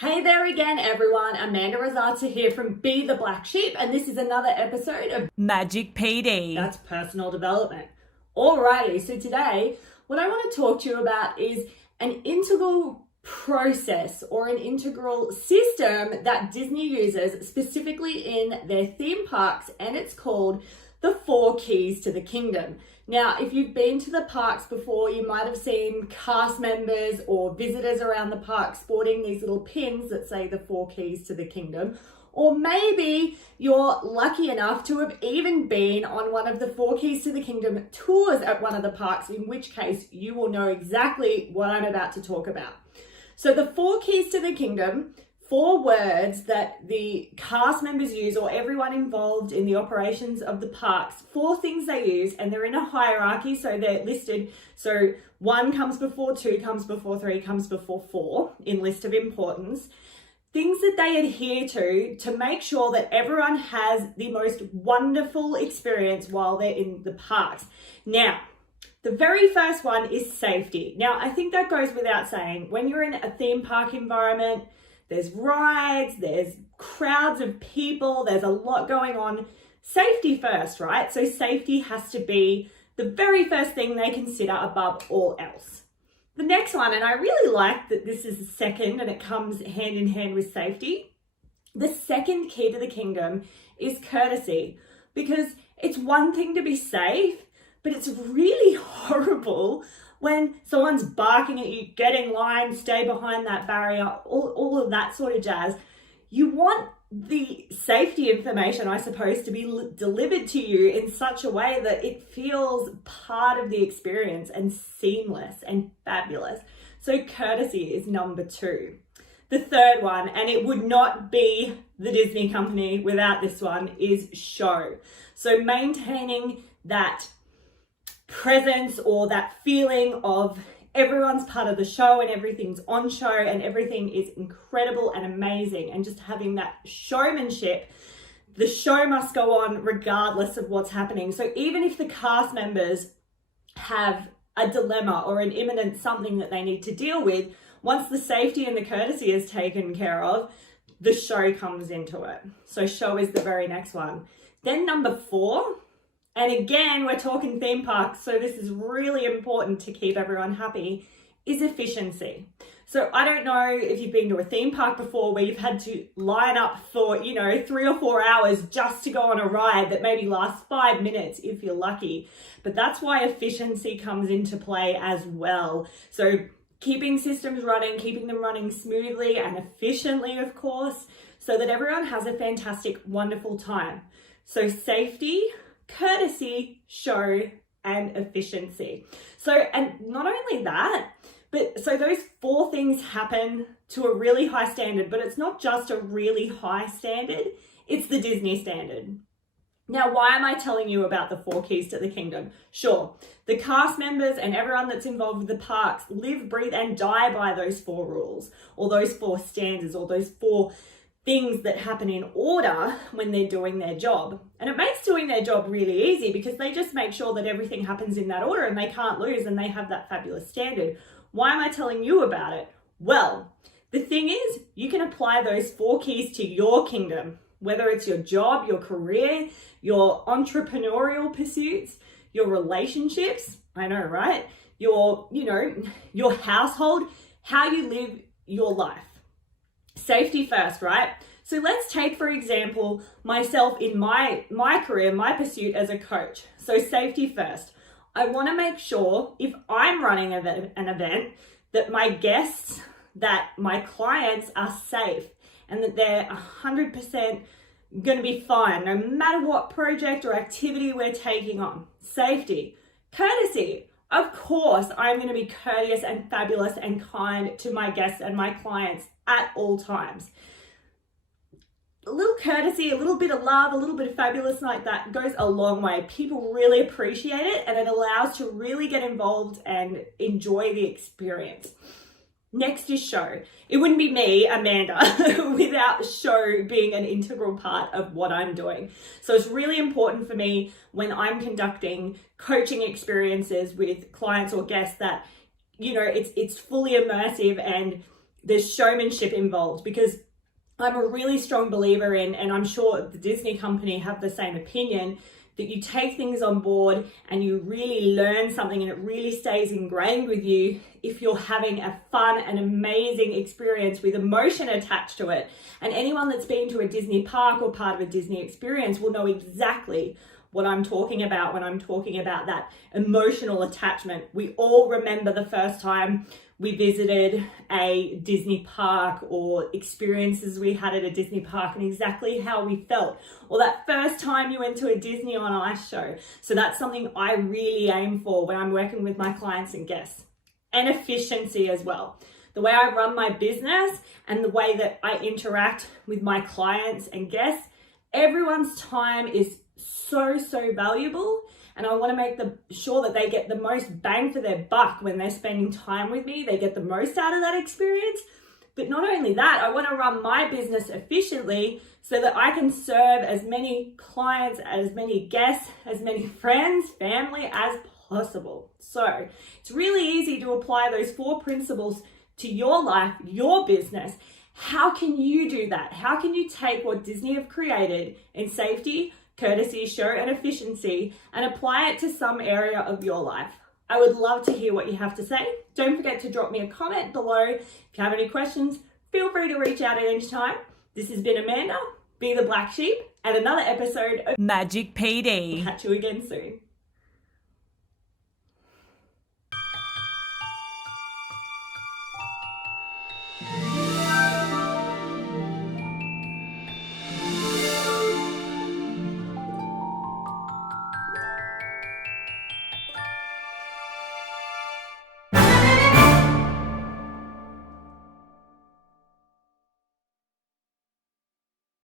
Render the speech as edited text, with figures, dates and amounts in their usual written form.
Hey there again, everyone. Amanda Rosazza here from Be the Black Sheep, and this is another episode of MagicPD. That's Personal Development. Alrighty, so today, what I want to talk to you about is an integral process or an integral system that Disney uses specifically in their theme parks, and it's called the 4 Keys to the Kingdom. Now, if you've been to the parks before, you might have seen cast members or visitors around the park sporting these little pins that say the 4 Keys to the Kingdom. Or maybe you're lucky enough to have even been on one of the 4 Keys to the Kingdom tours at one of the parks, in which case you will know exactly what I'm about to talk about. So the 4 Keys to the Kingdom, 4 words that the cast members use, or everyone involved in the operations of the parks, 4 things they use, and they're in a hierarchy, so they're listed. So 1 comes before 2, comes before 3, comes before 4 in list of importance. Things that they adhere to make sure that everyone has the most wonderful experience while they're in the parks. Now, the very first one is safety. Now, I think that goes without saying. When you're in a theme park environment, there's rides, there's crowds of people, there's a lot going on. Safety first, right? So safety has to be the very first thing they consider above all else. The next one, and I really like that this is the second and it comes hand in hand with safety. The second key to the kingdom is courtesy, because it's one thing to be safe, but it's really horrible when someone's barking at you, get in line, stay behind that barrier, all of that sort of jazz. You want the safety information, I suppose, to be delivered to you in such a way that it feels part of the experience and seamless and fabulous. So courtesy is number 2. The third one, and it would not be the Disney company without this one, is show. So maintaining that presence or that feeling of everyone's part of the show and everything's on show and everything is incredible and amazing, and just having that showmanship. The show must go on regardless of what's happening. So even if the cast members have a dilemma or an imminent something that they need to deal with, once the safety and the courtesy is taken care of, the show comes into it. So show is the very next one. Then number 4, and again, we're talking theme parks, so this is really important to keep everyone happy, is efficiency. So I don't know if you've been to a theme park before where you've had to line up for, 3 or 4 hours just to go on a ride that maybe lasts 5 minutes if you're lucky. But that's why efficiency comes into play as well. So keeping systems running, keeping them running smoothly and efficiently, of course, so that everyone has a fantastic, wonderful time. So safety, courtesy, show, and efficiency. So, and not only that, but so those 4 things happen to a really high standard, but it's not just a really high standard, it's the Disney standard. Now, why am I telling you about the 4 Keys to the Kingdom? Sure, the cast members and everyone that's involved with the parks live, breathe, and die by those 4 rules, or those 4 standards, or those 4 things that happen in order when they're doing their job. And it makes doing their job really easy because they just make sure that everything happens in that order and they can't lose, and they have that fabulous standard. Why am I telling you about it? Well, the thing is, you can apply those 4 keys to your kingdom, whether it's your job, your career, your entrepreneurial pursuits, your relationships, I know, right? Your household, how you live your life. Safety first, right? So let's take, for example, myself in my career, my pursuit as a coach. So safety first. I want to make sure if I'm running an event that my guests, that my clients are safe and that they're 100% going to be fine no matter what project or activity we're taking on. Safety. Courtesy. Of course, I'm going to be courteous and fabulous and kind to my guests and my clients at all times. A little courtesy, a little bit of love, a little bit of fabulous like that goes a long way. People really appreciate it, and it allows to really get involved and enjoy the experience. Next is show. It wouldn't be me, Amanda, without show being an integral part of what I'm doing. So it's really important for me when I'm conducting coaching experiences with clients or guests that, it's fully immersive and there's showmanship involved, because I'm a really strong believer in, and I'm sure the Disney company have the same opinion, that you take things on board and you really learn something and it really stays ingrained with you if you're having a fun and amazing experience with emotion attached to it. And anyone that's been to a Disney park or part of a Disney experience will know exactly what I'm talking about when I'm talking about that emotional attachment. We all remember the first time we visited a Disney park, or experiences we had at a Disney park, and exactly how we felt, or that first time you went to a Disney on Ice show. So that's something I really aim for when I'm working with my clients and guests. And efficiency as well. The way I run my business and the way that I interact with my clients and guests, everyone's time is so valuable, and I want to make sure that they get the most bang for their buck when they're spending time with me. They get the most out of that experience. But not only that, I want to run my business efficiently so that I can serve as many clients, as many guests, as many friends, family as possible. So it's really easy to apply those 4 principles to your life, your business. How can you do that? How can you take what Disney have created in safety, courtesy, show, and efficiency and apply it to some area of your life? I would love to hear what you have to say. Don't forget to drop me a comment below. If you have any questions, feel free to reach out at any time. This has been Amanda, Be the Black Sheep, and another episode of Magic PD. Catch you again soon.